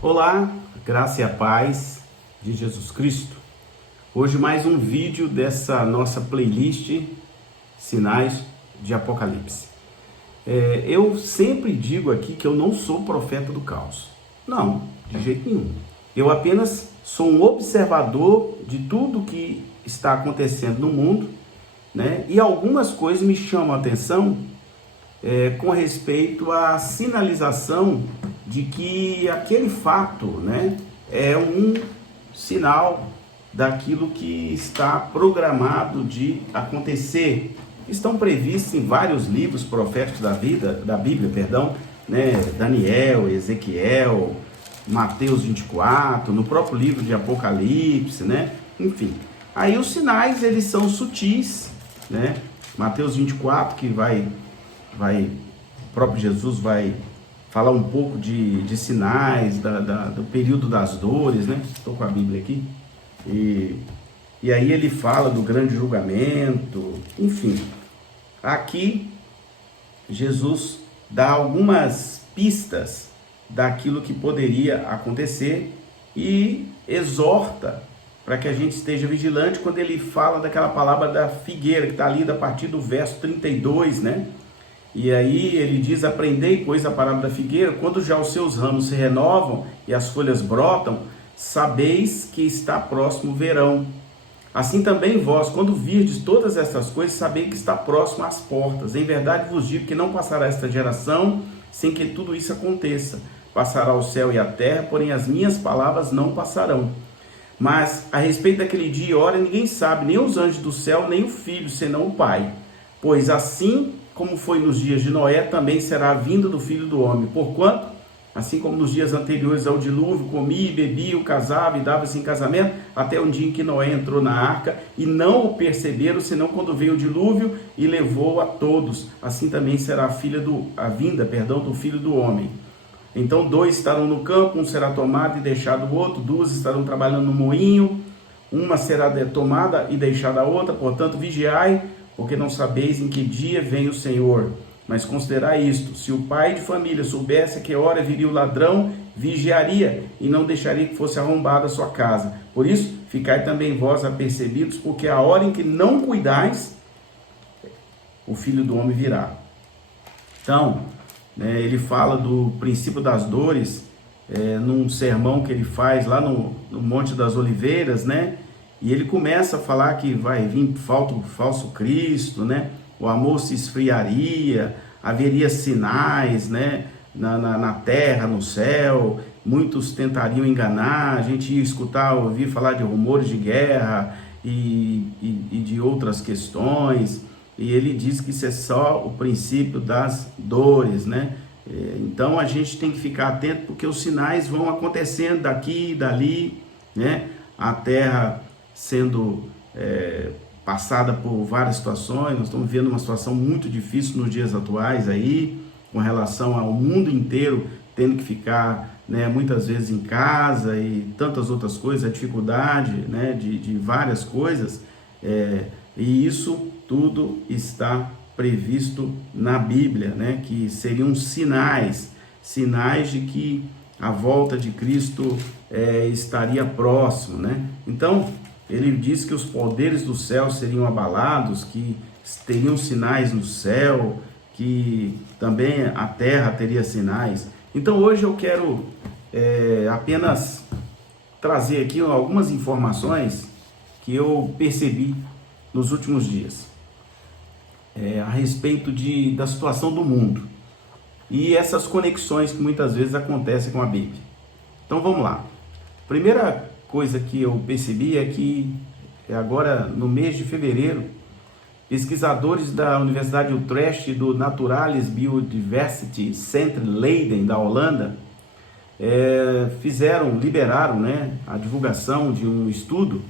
Olá, graça e a paz de Jesus Cristo. Hoje mais um vídeo dessa nossa playlist Sinais de Apocalipse. Eu sempre digo aqui que eu não sou profeta do caos. Não, de jeito nenhum. Eu apenas sou um observador de tudo que está acontecendo no mundo, né? E algumas coisas me chamam a atenção com respeito à sinalização de que aquele fato, né, é um sinal daquilo que está programado de acontecer. Estão previstos em vários livros proféticos da Bíblia, né, Daniel, Ezequiel, Mateus 24, no próprio livro de Apocalipse, né, enfim. Aí os sinais, eles são sutis, né, Mateus 24, que o próprio Jesus vai falar um pouco de sinais do período das dores, né? Estou com a Bíblia aqui. E aí ele fala do grande julgamento, enfim. Aqui, Jesus dá algumas pistas daquilo que poderia acontecer e exorta para que a gente esteja vigilante quando ele fala daquela palavra da figueira, que está ali a partir do verso 32, né? E aí ele diz: aprendei, pois, a parábola da figueira, quando já os seus ramos se renovam e as folhas brotam, sabeis que está próximo o verão. Assim também vós, quando virdes todas essas coisas, sabeis que está próximo às portas. Em verdade vos digo que não passará esta geração sem que tudo isso aconteça. Passará o céu e a terra, porém as minhas palavras não passarão. Mas a respeito daquele dia e hora, ninguém sabe, nem os anjos do céu, nem o Filho, senão o Pai. Pois assim como foi nos dias de Noé, também será a vinda do Filho do Homem. Porquanto, assim como nos dias anteriores ao dilúvio, comia e bebia, casava e dava-se em casamento, até um dia em que Noé entrou na arca, e não o perceberam, senão quando veio o dilúvio e levou a todos. Assim também será a vinda do Filho do Homem. Então 2 estarão no campo, um será tomado e deixado o outro, 2 estarão trabalhando no moinho, uma será tomada e deixada a outra. Portanto, vigiai, porque não sabeis em que dia vem o Senhor. Mas considerai isto: se o pai de família soubesse a que hora viria o ladrão, vigiaria e não deixaria que fosse arrombada a sua casa. Por isso, ficai também vós apercebidos, porque a hora em que não cuidais, o Filho do Homem virá. Então, ele fala do princípio das dores, num sermão que ele faz lá no Monte das Oliveiras, né? E ele começa a falar que vai vir falso Cristo, né? O amor se esfriaria, haveria sinais, né? Na terra, no céu, muitos tentariam enganar, a gente ia ouvir falar de rumores de guerra e de outras questões, e ele diz que isso é só o princípio das dores, né? Então a gente tem que ficar atento, porque os sinais vão acontecendo daqui e dali, né? A terra sendo passada por várias situações. Nós estamos vivendo uma situação muito difícil nos dias atuais aí, com relação ao mundo inteiro tendo que ficar, né, muitas vezes em casa e tantas outras coisas, a dificuldade, né, de várias coisas, e isso tudo está previsto na Bíblia, né, que seriam sinais de que a volta de Cristo estaria próximo, né? Então, ele diz que os poderes do céu seriam abalados, que teriam sinais no céu, que também a terra teria sinais. Então hoje eu quero apenas trazer aqui algumas informações que eu percebi nos últimos dias a respeito da situação do mundo e essas conexões que muitas vezes acontecem com a Bíblia. Então vamos lá. Primeira coisa que eu percebi é que agora no mês de fevereiro, pesquisadores da Universidade Utrecht e do Naturalis Biodiversity Center Leiden, da Holanda, liberaram, né, a divulgação de um estudo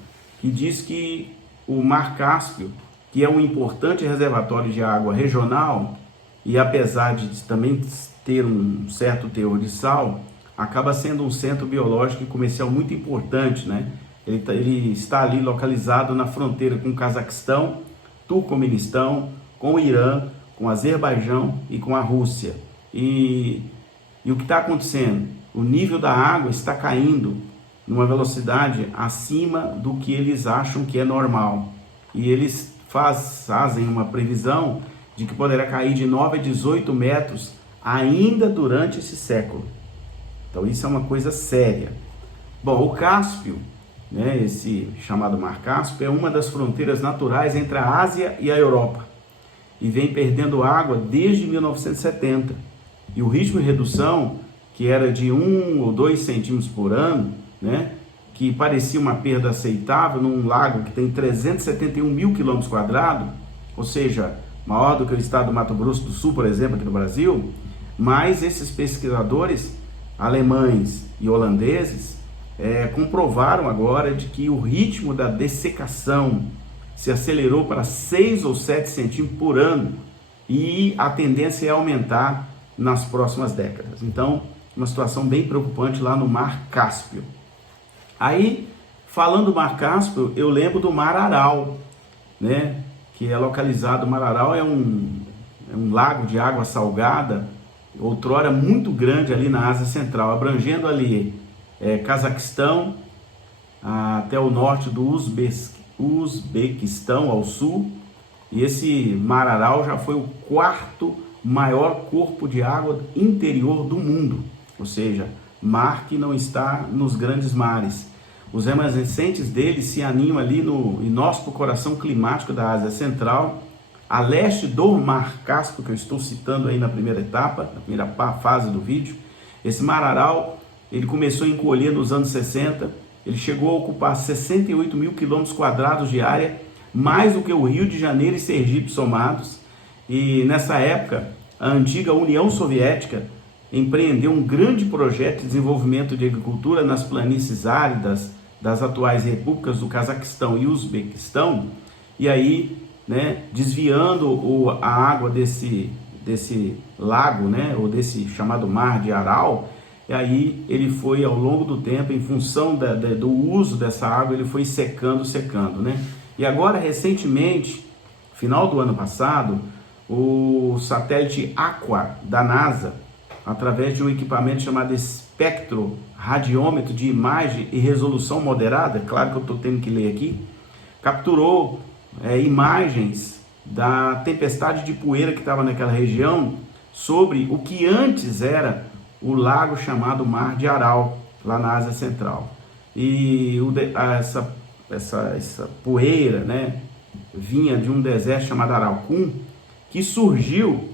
que diz que o Mar Cáspio, que é um importante reservatório de água regional, e apesar de também ter um certo teor de sal, acaba sendo um centro biológico e comercial muito importante, né? Ele está ali localizado na fronteira com o Cazaquistão, Turcomenistão, com o Irã, com o Azerbaijão e com a Rússia. E o que está acontecendo? o nível da água está caindo numa velocidade acima do que eles acham que é normal. E eles fazem uma previsão de que poderá cair de 9 a 18 metros ainda durante esse século. Então isso é uma coisa séria. Bom, o Cáspio, né, esse chamado Mar Cáspio, é uma das fronteiras naturais entre a Ásia e a Europa e vem perdendo água desde 1970. E o ritmo de redução, que era de 1 ou 2 centímetros por ano, né, que parecia uma perda aceitável num lago que tem 371 mil quilômetros quadrados, ou seja, maior do que o estado do Mato Grosso do Sul, por exemplo, aqui no Brasil, mas esses pesquisadores alemães e holandeses comprovaram agora de que o ritmo da dessecação se acelerou para 6 ou 7 centímetros por ano e a tendência é aumentar nas próximas décadas. Então, uma situação bem preocupante lá no Mar Cáspio. Aí, falando do Mar Cáspio, eu lembro do Mar Aral, né? Que é localizado, o Mar Aral é um lago de água salgada, outrora muito grande ali na Ásia Central, abrangendo ali Cazaquistão até o norte do Uzbequistão ao sul, e esse Mar Aral já foi o 4º maior corpo de água interior do mundo, ou seja, mar que não está nos grandes mares. Os remanescentes dele se aninham ali no inóspito coração climático da Ásia Central, a leste do Mar Cáspio, que eu estou citando aí na primeira etapa, na primeira fase do vídeo. Esse Mar Aral, ele começou a encolher nos anos 60, ele chegou a ocupar 68 mil quilômetros quadrados de área, mais do que o Rio de Janeiro e Sergipe somados, e nessa época, a antiga União Soviética empreendeu um grande projeto de desenvolvimento de agricultura nas planícies áridas das atuais repúblicas do Cazaquistão e Uzbequistão, e aí, né, desviando a água desse lago, né, ou desse chamado Mar de Aral, e aí ele foi ao longo do tempo, em função do uso dessa água, ele foi secando, né? E agora, recentemente, final do ano passado, o satélite Aqua da NASA, através de um equipamento chamado espectroradiômetro de imagem e resolução moderada, claro que eu estou tendo que ler aqui, capturou imagens da tempestade de poeira que estava naquela região sobre o que antes era o lago chamado Mar de Aral, lá na Ásia Central. E essa poeira, né, vinha de um deserto chamado Araucum, que surgiu,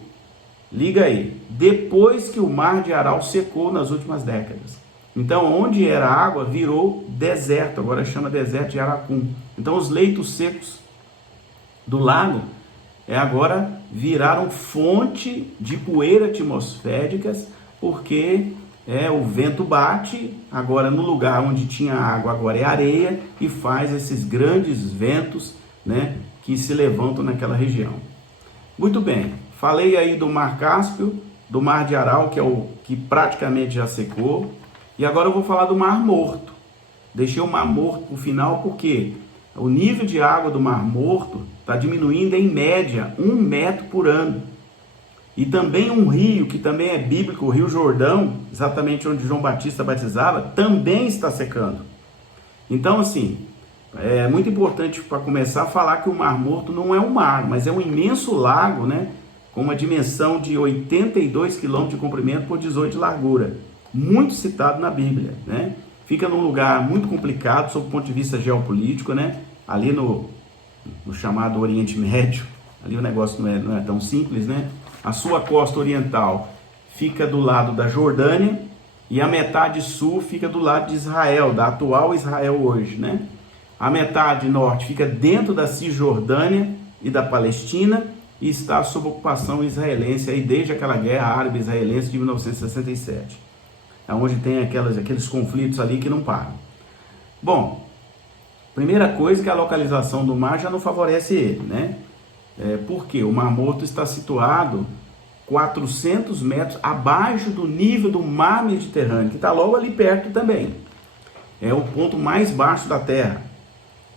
liga aí, depois que o Mar de Aral secou nas últimas décadas. Então, onde era água virou deserto, agora chama deserto de Araucum. Então, os leitos secos do lago agora viraram fonte de poeira atmosféricas, porque o vento bate, agora no lugar onde tinha água, agora é areia, e faz esses grandes ventos, né, que se levantam naquela região. Muito bem, falei aí do Mar Cáspio, do Mar de Aral, que é o que praticamente já secou, e agora eu vou falar do Mar Morto. Deixei o Mar Morto para o final porque o nível de água do Mar Morto está diminuindo em média 1 metro por ano. E também um rio, que também é bíblico, o Rio Jordão, exatamente onde João Batista batizava, também está secando. Então, assim, é muito importante para começar a falar que o Mar Morto não é um mar, mas é um imenso lago, né, com uma dimensão de 82 km de comprimento por 18 de largura. Muito citado na Bíblia, né? Fica num lugar muito complicado sob o ponto de vista geopolítico, né? Ali no chamado Oriente Médio, ali o negócio não é tão simples, né? A sua costa oriental fica do lado da Jordânia e a metade sul fica do lado de Israel, da atual Israel hoje, né? A metade norte fica dentro da Cisjordânia e da Palestina e está sob ocupação israelense aí desde aquela guerra árabe-israelense de 1967. É onde tem aqueles conflitos ali que não param. Bom, primeira coisa que a localização do mar já não favorece ele, né? Porque o Mar Morto está situado 400 metros abaixo do nível do Mar Mediterrâneo, que está logo ali perto também. É o ponto mais baixo da Terra.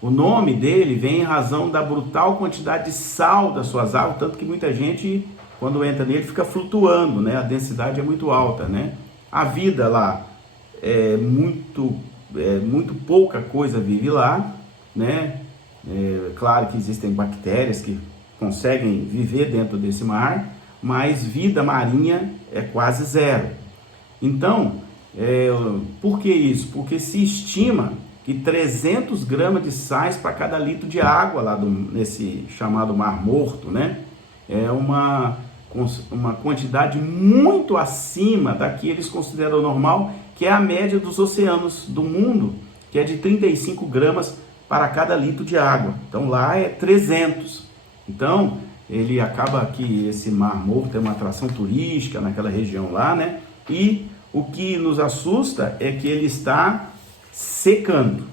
O nome dele vem em razão da brutal quantidade de sal das suas águas, tanto que muita gente, quando entra nele, fica flutuando, né? A densidade é muito alta, né? A vida lá muito pouca coisa vive lá, né? Claro que existem bactérias que conseguem viver dentro desse mar, mas vida marinha é quase zero. Então, por que isso? Porque se estima que 300 gramas de sais para cada litro de água lá nesse chamado Mar Morto, né? É uma quantidade muito acima da que eles consideram normal, que é a média dos oceanos do mundo, que é de 35 gramas para cada litro de água. Então lá é 300. Então ele acaba que esse Mar Morto é uma atração turística naquela região lá, né? E o que nos assusta é que ele está secando,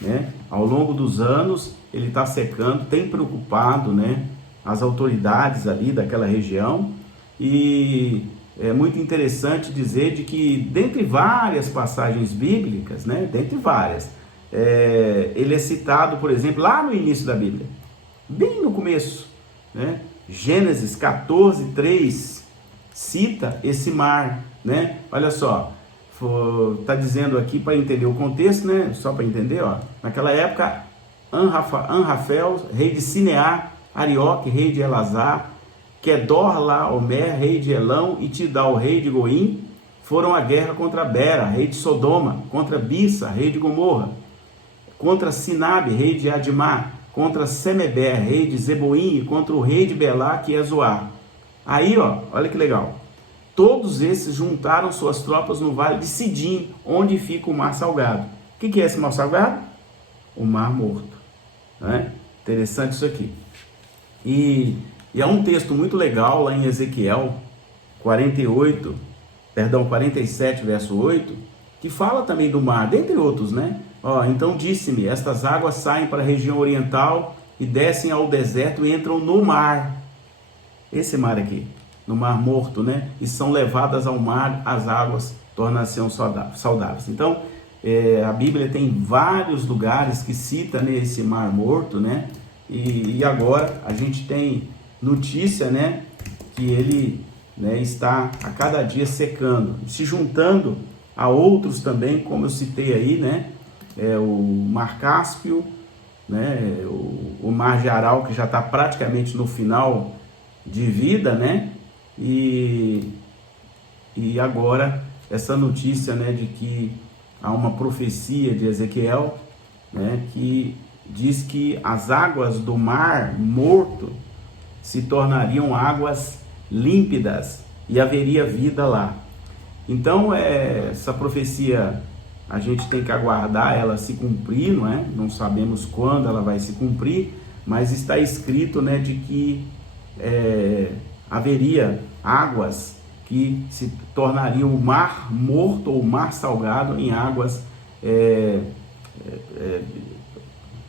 né? Ao longo dos anos ele está secando, tem preocupado, né, as autoridades ali daquela região. E é muito interessante dizer de que dentre várias passagens bíblicas, né, dentre várias, ele é citado, por exemplo, lá no início da Bíblia, bem no começo, né? Gênesis 14:3 cita esse mar, né? Olha só, tá dizendo aqui para entender o contexto, né? Só para entender, ó. Naquela época, Anrafel, rei de Sinear, Arioque, rei de Elazar, Kedorlaomer, rei de Elão, e Tidal, rei de Goim, foram à guerra contra Bera, rei de Sodoma, contra Bissa, rei de Gomorra, contra Sinabe, rei de Admá, contra Semeber, rei de Zeboim, e contra o rei de Belá, que é Zoar. Aí, ó, olha que legal. Todos esses juntaram suas tropas no vale de Sidim, onde fica o Mar Salgado. O que é esse Mar Salgado? O Mar Morto. Né? Interessante isso aqui. E é um texto muito legal lá em Ezequiel 47, verso 8, que fala também do mar, dentre outros, né? Então disse-me, estas águas saem para a região oriental e descem ao deserto e entram no mar. Esse mar aqui, no Mar Morto, né? E são levadas ao mar, as águas tornam-se saudáveis. Então, a Bíblia tem vários lugares que cita nesse Mar Morto, né? E agora a gente tem notícia, né, que ele, né, está a cada dia secando, se juntando a outros também, como eu citei aí, né, o Mar Cáspio, né, o Mar de Aral, que já está praticamente no final de vida, né, e agora essa notícia, né, de que há uma profecia de Ezequiel, né, que diz que as águas do Mar Morto se tornariam águas límpidas e haveria vida lá. Então, essa profecia a gente tem que aguardar ela se cumprir, não é? Não sabemos quando ela vai se cumprir, mas está escrito, né, de que haveria águas que se tornariam o Mar Morto ou o Mar Salgado em águas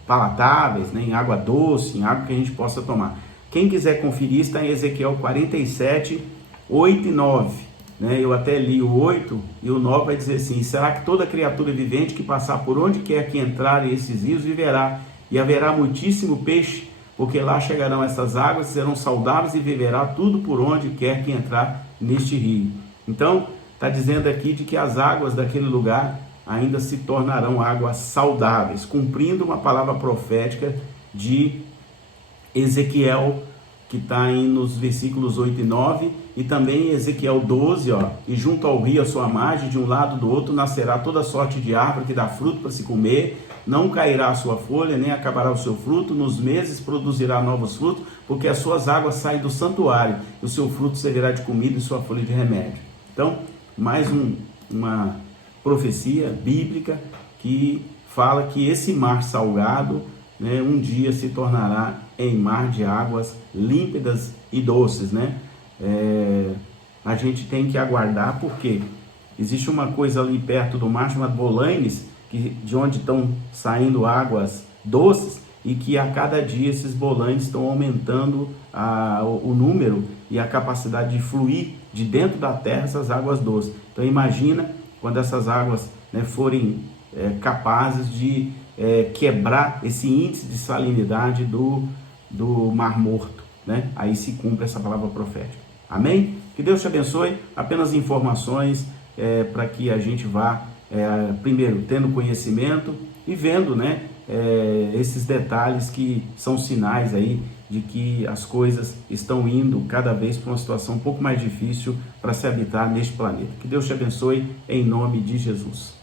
palatáveis, né, em água doce, em água que a gente possa tomar. Quem quiser conferir, está em Ezequiel 47, 8 e 9. Né? Eu até li o 8 e o 9 vai dizer assim: será que toda criatura vivente que passar por onde quer que entrarem esses rios viverá, e haverá muitíssimo peixe, porque lá chegarão essas águas, serão saudáveis e viverá tudo por onde quer que entrar neste rio. Então, está dizendo aqui de que as águas daquele lugar ainda se tornarão águas saudáveis, cumprindo uma palavra profética de Ezequiel, que está nos versículos 8 e 9, e também em Ezequiel 12, e junto ao rio, a sua margem, de um lado e do outro, nascerá toda sorte de árvore que dá fruto para se comer, não cairá a sua folha, nem acabará o seu fruto, nos meses produzirá novos frutos, porque as suas águas saem do santuário, e o seu fruto servirá de comida e sua folha de remédio. Então, mais uma profecia bíblica que fala que esse mar salgado, né, um dia se tornará em mar de águas límpidas e doces, né? A gente tem que aguardar, porque existe uma coisa ali perto do mar chamada Bolanes, de onde estão saindo águas doces, e que a cada dia esses bolanes estão aumentando o número e a capacidade de fluir de dentro da terra essas águas doces. Então imagina quando essas águas, né, forem capazes de quebrar esse índice de salinidade do Mar Morto, né? Aí se cumpre essa palavra profética. Amém? Que Deus te abençoe. Apenas informações para que a gente vá primeiro tendo conhecimento e vendo, né, esses detalhes que são sinais aí de que as coisas estão indo cada vez para uma situação um pouco mais difícil para se habitar neste planeta. Que Deus te abençoe em nome de Jesus.